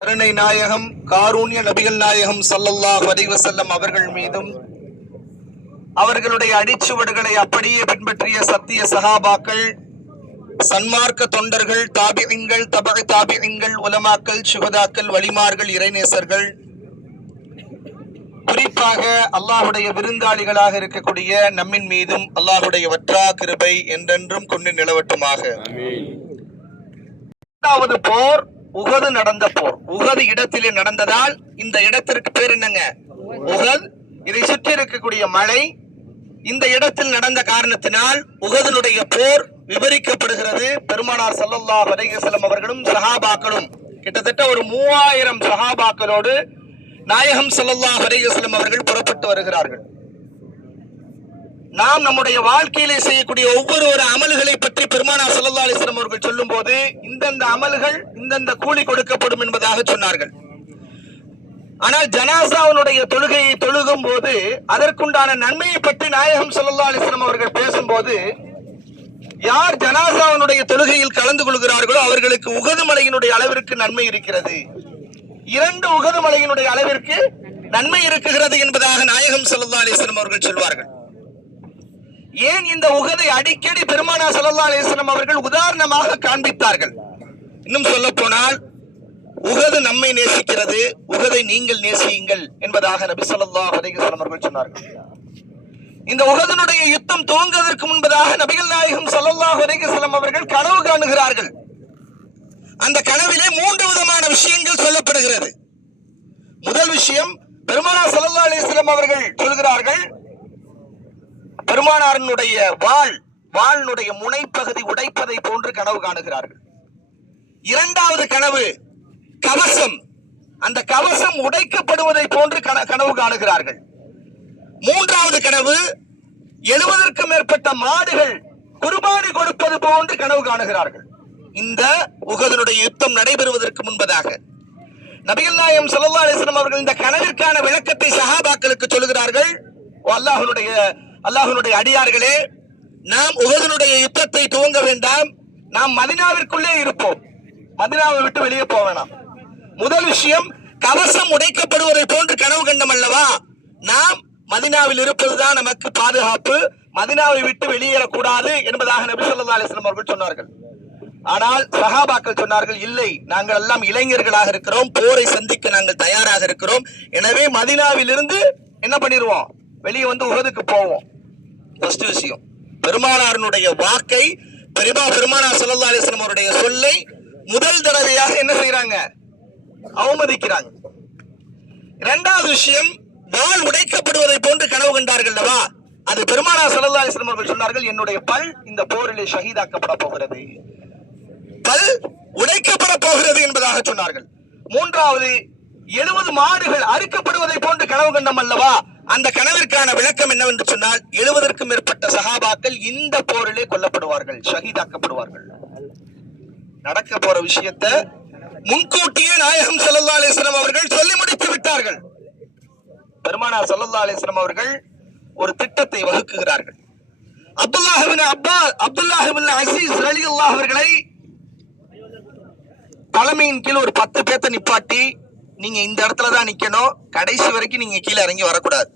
கருணை நாயகம் காரூண்ய நபிகள் நாயகம் ஸல்லல்லாஹு அலைஹி வஸல்லம் அவர்கள் மீதும் அவர்களுடைய அடிச்சுவடுகளை அப்படியே பின்பற்றிய சத்திய சகாபாக்கள் சன்மார்க்க தொண்டர்கள் தாபியங்கள் தபக தாபியங்கள் உலமாக்கள் சுகதாக்கள் வலிமார்கள் இறைநேசர்கள் குறிப்பாக அல்லாஹுடைய விருந்தாளிகளாக இருக்கக்கூடிய நம்மின் மீதும் அல்லாஹுடைய வற்றா கிருபை என்றென்றும் கொண்டு நிலவட்டுமாக. இரண்டாவது போர் உகது நடந்த போர் உகது இடத்திலே நடந்ததால் இந்த இடத்திற்கு பேர் என்னங்க? உகத். இதை சுற்றி இருக்கக்கூடிய மலை இந்த இடத்தில் நடந்த காரணத்தினால் உகதனுடைய போர் விவரிக்கப்படுகிறது பெருமானார் சல்லல்லா வலைகசலம் அவர்களும் சஹாபாக்களும் கிட்டத்தட்ட ஒரு மூவாயிரம் சஹாபாக்களோடு நாயகம் சல்லல்லா வலைகசலம் அவர்கள் புறப்பட்டு வருகிறார்கள். நாம் நம்முடைய வாழ்க்கையிலே செய்யக்கூடிய ஒவ்வொரு ஒரு அமல்களை பற்றி பெருமானா சல்லா அலிஸ்லம் அவர்கள் அவர்கள் சொல்லும்போது இந்தந்த அமல்கள் இந்தந்த கூலி கொடுக்கப்படும் என்பதாக சொன்னார்கள். ஆனால் ஜனாசாவினுடைய தொழுகையை தொழுகும் போது அதற்குண்டான நன்மையை பற்றி நாயகம் சல்லா அலிஸ்லம் அவர்கள் பேசும்போது யார் ஜனாசாவினுடைய தொழுகையில் கலந்து கொள்கிறார்களோ அவர்களுக்கு உகது மலையினுடைய அளவிற்கு நன்மை இருக்கிறது. இரண்டு உகது மலையினுடைய அளவிற்கு நன்மை இருக்குகிறது என்பதாக நாயகம் சல்லா அலிஸ்லம் அவர்கள் சொல்வார்கள். ஏன் இந்த உகதை அடிக்கடி பெருமானா சல்லா அலைஹி அவர்கள் உதாரணமாக காண்பித்தார்கள்? இன்னும் சொல்ல போனால் உகது நம்மை நேசிக்கிறது உகதை நீங்கள் நேசியுங்கள் என்பதாக நபி சொல்லா அலைஹி அவர்கள் சொன்னார்கள். இந்த உகதனுடைய யுத்தம் துவங்குவதற்கு முன்பதாக நபிகள் நாயகம் ஸல்லல்லாஹு அலைஹி அவர்கள் கனவு காணுகிறார்கள். அந்த கனவிலே மூன்று விதமான விஷயங்கள் சொல்லப்படுகிறது. முதல் விஷயம் பெருமானா சல்லா அலைஹி அவர்கள் சொல்கிறார்கள் பெருமானாரனுடைய வாள் வாளினுடைய முனைப்பகுதி உடைப்பதை போன்று கனவு காணுகிறார்கள். இரண்டாவது கனவு கவசம். அந்த கவசம் உடைக்கப்படுவதை போன்று கன- கனவு காணுகிறார்கள். மூன்றாவது கனவு எழுபதற்கும் மேற்பட்ட மாடுகள் குர்பானி கொடுப்பது போன்று கனவு காணுகிறார்கள். இந்த உகதனுடைய யுத்தம் நடைபெறுவதற்கு முன்பதாக. நபிகள் நாயம் சல்லா அலைஹி அவர்கள் இந்த கனவிற்கான விளக்கத்தை சஹாபாக்களுக்கு சொல்லுகிறார்கள். அல்லாஹனுடைய அல்லாஹனுடைய அடியார்களே நாம் உகதனுடைய யுத்தத்தை துவங்க வேண்டாம். நாம் மதினாவிற்குள்ளே இருப்போம். மதினாவை விட்டு வெளியே போக வேணாம். முதல் விஷயம் கவசம் உடைக்கப்படுவதை போன்று கனவு கண்டம் அல்லவா? நாம் மதினாவில் இருப்பதுதான் நமக்கு பாதுகாப்பு. மதினாவை விட்டு வெளியேறக்கூடாது என்பதாக நபி சொல்லா அலிஸ்லாம் அவர்கள் சொன்னார்கள். ஆனால் சஹாபாக்கள் சொன்னார்கள் இல்லை நாங்கள் எல்லாம் இளைஞர்களாக இருக்கிறோம். போரை சந்திக்க நாங்கள் தயாராக இருக்கிறோம். எனவே மதினாவிலிருந்து என்ன பண்ணிடுவோம்? வெளியே வந்து உகதுக்கு போவோம். ஃபர்ஸ்ட் விஷயம். பெருமானாரனுடைய வாக்கை பெரிமா பெருமானார் சல்லா அலிஸ்லம் அவருடைய சொல்லை முதல் தடவையாக என்ன செய்யறாங்க அவமதிக்கிறாங்க. இரண்டாவது விஷயம் வாள் உடைக்கப்படுவதை போன்று கனவு கண்டார்கள் அல்லவா? அது பெருமானார் சல்லா அலிஸ்லம் அவர்கள் சொன்னார்கள் என்னுடைய பல் இந்த போரிலே ஷஹீதாக்கப்பட போகிறது. பல் உடைக்கப்பட போகிறது என்பதாக சொன்னார்கள். மூன்றாவது எழுபது மாடுகள் அறுக்கப்படுவதை போன்று கனவு கண்டம் அல்லவா? அந்த கனவிற்கான விளக்கம் என்னவென்று சொன்னால் எழுபதற்கும் மேற்பட்ட சகாபாக்கள் இந்த போரிலே கொல்லப்படுவார்கள் ஷஹீதாக்கப்படுவார்கள். நடக்க போற விஷயத்த முன்கூட்டியே நாயகம் சல்லா அலிஸ்லாம் அவர்கள் சொல்லி முடித்து விட்டார்கள். பெருமானார் சல்லா அலிஸ்லாம் அவர்கள் ஒரு திட்டத்தை வகுக்குகிறார்கள். அப்துல்லாஹிபின் அப்பா அப்துல்லாஹிபின் அசீஸ் அலி அல்லாஹ் அவர்களை தலைமையின் கீழ் ஒரு பத்து பேத்த நிப்பாட்டி நீங்க இந்த இடத்துல தான் நிக்கணும் கடைசி வரைக்கும் நீங்க கீழே இறங்கி வரக்கூடாது.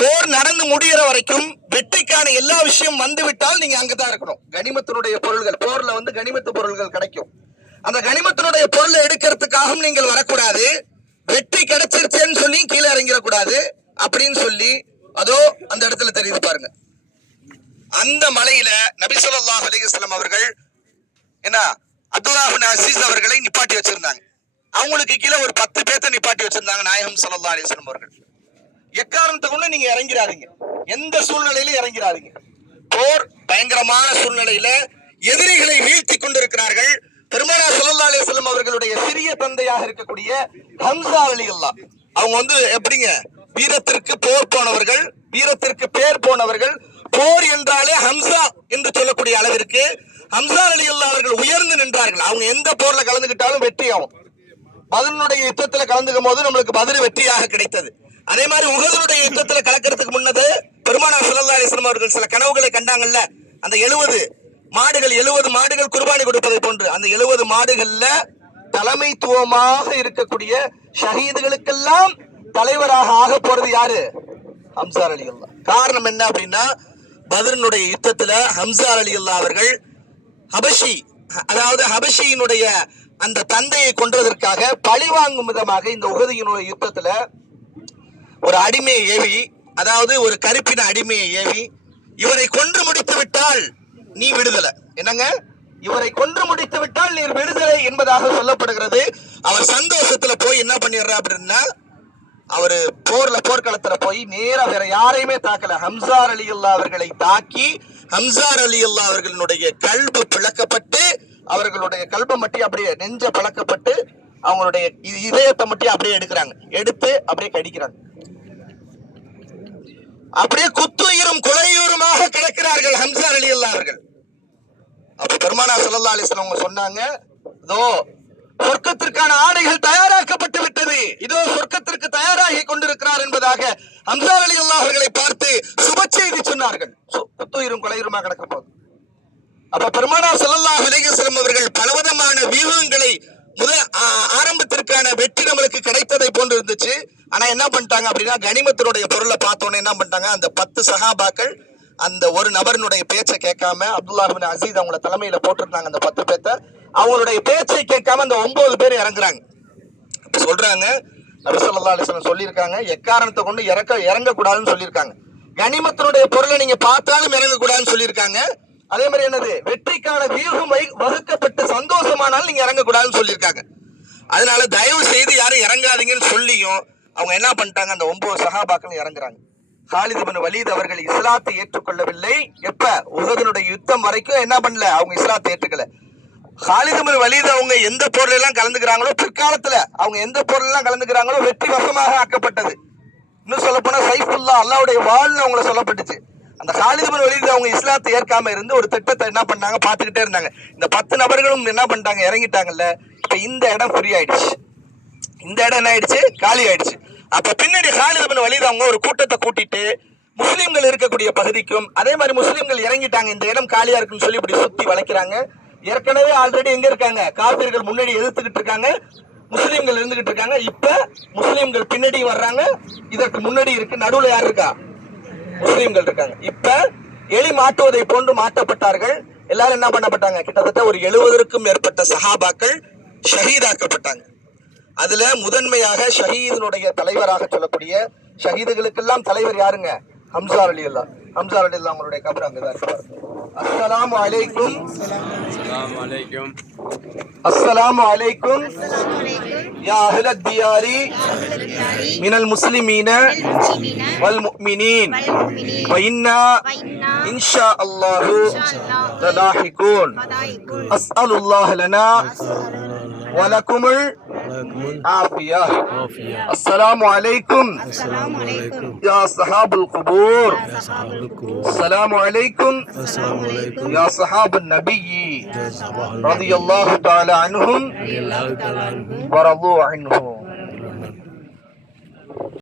போர் நடந்து முடிகிற வரைக்கும் வெற்றிக்கான எல்லா விஷயம் வந்துவிட்டால் நீங்க அங்கதான் இருக்கணும். கனிமத்தினுடைய பொருள்கள் போர்ல வந்து கனிமத்து பொருள்கள் கிடைக்கும். அந்த கனிமத்தினுடைய பொருளை எடுக்கிறதுக்காகவும் நீங்கள் வரக்கூடாது. வெற்றி கிடைச்சிருச்சேன்னு சொல்லி கீழே இறங்கிடக்கூடாது அப்படின்னு சொல்லி அதோ அந்த இடத்துல தெரியுது பாருங்க. அந்த மலையில நபிசல்லாஹ் ஸல்லல்லாஹு அவர்கள் என்ன அப்துல்லாஹ் அசீஸ் அவர்களை நிப்பாட்டி வச்சிருந்தாங்க. அவங்களுக்கு கீழே ஒரு பத்து பேர்த்த நிப்பாட்டி வச்சிருந்தாங்க நாயகம் சல்லா அலிஸ்லாம் அவர்கள். எக்காரணத்தை கொண்டு நீங்க இறங்கிறாதீங்க. எந்த சூழ்நிலையிலும் இறங்கிறாதீங்க. போர் பயங்கரமான சூழ்நிலையில எதிரிகளை வீழ்த்தி கொண்டிருக்கிறார்கள். பெருமானா ஸல்லல்லாஹு அலைஹி வஸல்லம் அவர்களுடைய சிறிய தந்தையாக இருக்கக்கூடிய ஹம்சா அலி அல்லா அவங்க வந்து எப்படிங்க? வீரத்திற்கு போர் போனவர்கள் வீரத்திற்கு பேர் போனவர்கள். போர் என்றாலே ஹம்சா என்று சொல்லக்கூடிய அளவிற்கு ஹம்சா அலி அல்லா அவர்கள் உயர்ந்து நின்றார்கள். அவங்க எந்த போர்ல கலந்துக்கிட்டாலும் வெற்றி ஆகும் பதினுடைய யுத்தத்துல கலந்துக்கும் போது நம்மளுக்கு பதில் வெற்றியாக கிடைத்தது. அதே மாதிரி உகதனுடைய யுத்தத்துல கலக்கிறதுக்கு முன்னது பெருமானா ஸல்லல்லாஹு அலிஸ்லாம் அவர்கள் சில கனவுகளை கண்டாங்கல்ல? அந்த எழுபது மாடுகள் எழுபது மாடுகள் குர்பானி கொடுப்பதை போன்று அந்த எழுபது மாடுகள்ல தலைமைத்துவமாக இருக்கக்கூடிய ஷஹீதுகளுக்கெல்லாம் தலைவராக ஆக போறது யாரு? ஹம்சார் அலி அல்லா காரணம் என்ன அப்படின்னா பத்ரனுடைய யுத்தத்துல ஹம்சார் அலி அல்லா அவர்கள் ஹபஷி அதாவது ஹபஷியினுடைய அந்த தந்தையை கொன்றதற்காக பழி வாங்கும் விதமாக இந்த உகதியினுடைய யுத்தத்துல ஒரு அடிமையை ஏவி அதாவது ஒரு கருப்பின அடிமையை ஏவி இவரை கொன்று முடித்து விட்டால் நீ விடுதலை. என்னங்க? இவரை கொன்று முடித்து விட்டால் நீர் விடுதலை என்பதாக சொல்லப்படுகிறது. அவர் சந்தோஷத்துல போய் என்ன பண்ணிடுற அப்படின்னா அவரு போர்ல போர்க்களத்துல போய் நேரா வேற யாரையுமே தாக்கல. ஹம்சார் அலி அல்லா அவர்களை தாக்கி ஹம்சார் அலி அல்லா அவர்களுடைய கல்பு பிளக்கப்பட்டு அவர்களுடைய கல்பை மட்டும் அப்படியே நெஞ்ச பழக்கப்பட்டு அவங்களுடைய இதயத்தை மட்டும் அப்படியே எடுக்கிறாங்க. எடுத்து அப்படியே கடிக்கிறாங்க. அப்படியே குத்துயிரும் குலையூருமாக கிடக்கிறார்கள் ஹம்சா அலி அல்லார்கள் அப்ப பெருமானா சல்லா அலிஸ்லாம் அவங்க சொன்னாங்க இதோ சொர்க்கத்திற்கான ஆடைகள் தயாராக்கப்பட்டு விட்டது. இதோ சொர்க்கத்திற்கு தயாராகி கொண்டிருக்கிறார் என்பதாக ஹம்சா அலி அல்லாஹ் அவர்களை பார்த்து சுப செய்தி சொன்னார்கள். குத்துயிரும் கொலையுருமா கிடக்க போது. அப்ப பெருமானா சல்லா அலைஹி அவர்கள் பலவிதமான வியூகங்களை முதல் ஆரம்பத்திற்கான வெற்றி நம்மளுக்கு ஆனா என்ன பண்ணிட்டாங்க அப்படின்னா கனிமத்தினுடைய பொருளை பார்த்தோன்னே என்ன பண்ணிட்டாங்க? அந்த பத்து சகாபாக்கள் அந்த ஒரு நபரினுடைய பேச்சை கேட்காம அப்துல்லா பின் அசீஸ் அவங்கள தலைமையில போட்டிருந்தாங்க அந்த பத்து பேர்த்த. அவங்களுடைய பேச்சை கேட்காம அந்த ஒன்பது பேர் இறங்குறாங்க. சொல்றாங்க நபி அலிஸ்லாம் சொல்லியிருக்காங்க எக்காரணத்தை கொண்டு இறக்க இறங்கக்கூடாதுன்னு சொல்லியிருக்காங்க. கனிமத்தினுடைய பொருளை நீங்க பார்த்தாலும் இறங்கக்கூடாதுன்னு சொல்லியிருக்காங்க. அதே மாதிரி என்னது? வெற்றிக்கான வியூகம் வகுக்கப்பட்டு சந்தோஷமானாலும் நீங்க இறங்கக்கூடாதுன்னு சொல்லியிருக்காங்க. அதனால தயவு செய்து யாரும் இறங்காதீங்கன்னு சொல்லியும் அவங்க என்ன பண்ணிட்டாங்க? அந்த ஒன்பது சகாபாக்கள் இறங்குறாங்க. ஹாலித் பின் வலீத் அவர்கள் இஸ்லாத்தை ஏற்றுக்கொள்ளவில்லை. எப்ப? உஹதுனுடைய யுத்தம் வரைக்கும் என்ன பண்ணல? அவங்க இஸ்லாத்தை ஏற்றுக்கல. ஹாலித் பின் வலீத் அவங்க எந்த பொருள் எல்லாம் கலந்துக்கிறாங்களோ பிற்காலத்துல அவங்க எந்த பொருள் எல்லாம் கலந்துக்கிறாங்களோ வெற்றி வசமாக ஆக்கப்பட்டது. இன்னும் சொல்ல போனா சைஃபுல்லா அல்லாவுடைய வாழ்னு அவங்கள சொல்லப்பட்டுச்சு. அந்த ஹாலித் பின் வலீத் அவங்க இஸ்லாத்தை ஏற்காம இருந்து ஒரு திட்டத்தை என்ன பண்ணாங்க? பார்த்துக்கிட்டே இருந்தாங்க. இந்த பத்து நபர்களும் என்ன பண்ணிட்டாங்க? இறங்கிட்டாங்கல்ல. இப்ப இந்த இடம் ஃப்ரீ ஆயிடுச்சு. இந்த இடம் என்ன ஆயிடுச்சு? காலி ஆயிடுச்சு. அப்ப பின்னாடி ஹாலிதபின் வலிது அவங்க ஒரு கூட்டத்தை கூட்டிட்டு முஸ்லீம்கள் இருக்கக்கூடிய பகுதிக்கும் அதே மாதிரி முஸ்லீம்கள் இறங்கிட்டாங்க இந்த இடம் காலியா இருக்குன்னு சொல்லி இப்படி சுத்தி வளைக்கிறாங்க. ஏற்கனவே ஆல்ரெடி எங்க இருக்காங்க? காபிர்கள் முன்னாடி எதிர்த்துக்கிட்டு இருக்காங்க முஸ்லீம்கள் இருந்துகிட்டு இருக்காங்க. இப்ப முஸ்லீம்கள் பின்னாடி வர்றாங்க இதற்கு முன்னாடி இருக்கு நடுவுல யார் இருக்கா? முஸ்லீம்கள் இருக்காங்க. இப்ப எலி மாட்டுவதை போன்று மாட்டப்பட்டார்கள் எல்லாரும் என்ன பண்ணப்பட்டாங்க? கிட்டத்தட்ட ஒரு எழுபதற்கும் மேற்பட்ட சஹாபாக்கள் ஷஹீதாக்கப்பட்டாங்க. அதுல முதன்மையாக ஷஹீதனுடைய தலைவராக சொல்லக்கூடிய ஷஹீதுகளுக்கெல்லாம் தலைவர் யாருங்க? ஹம்சார் அலி அல்லா ஹம்சார் அலி அல்லா அவங்களுடைய கபர் அங்கதான் இருப்பார். அஸ்ஸலாம் அலைக்கும். அஸ்லாம் அலைக்கும். யா தியாரி. மினல் முஸ்லிமீன. வல் முஃமினீன் வ இன்ஷா அல்லாஹ். லதாஹிகூன் அஸ்அலுல்லாஹ் லனா. ولكم العافية السلام عليكم. السلام عليكم. يا أصحاب القبور. أصحاب الكوف السلام عليكم. السلام عليكم. يا صحاب النبي. يا رضي الله تعالى عنهم. الله تعالى عنهم. ورضوا عنه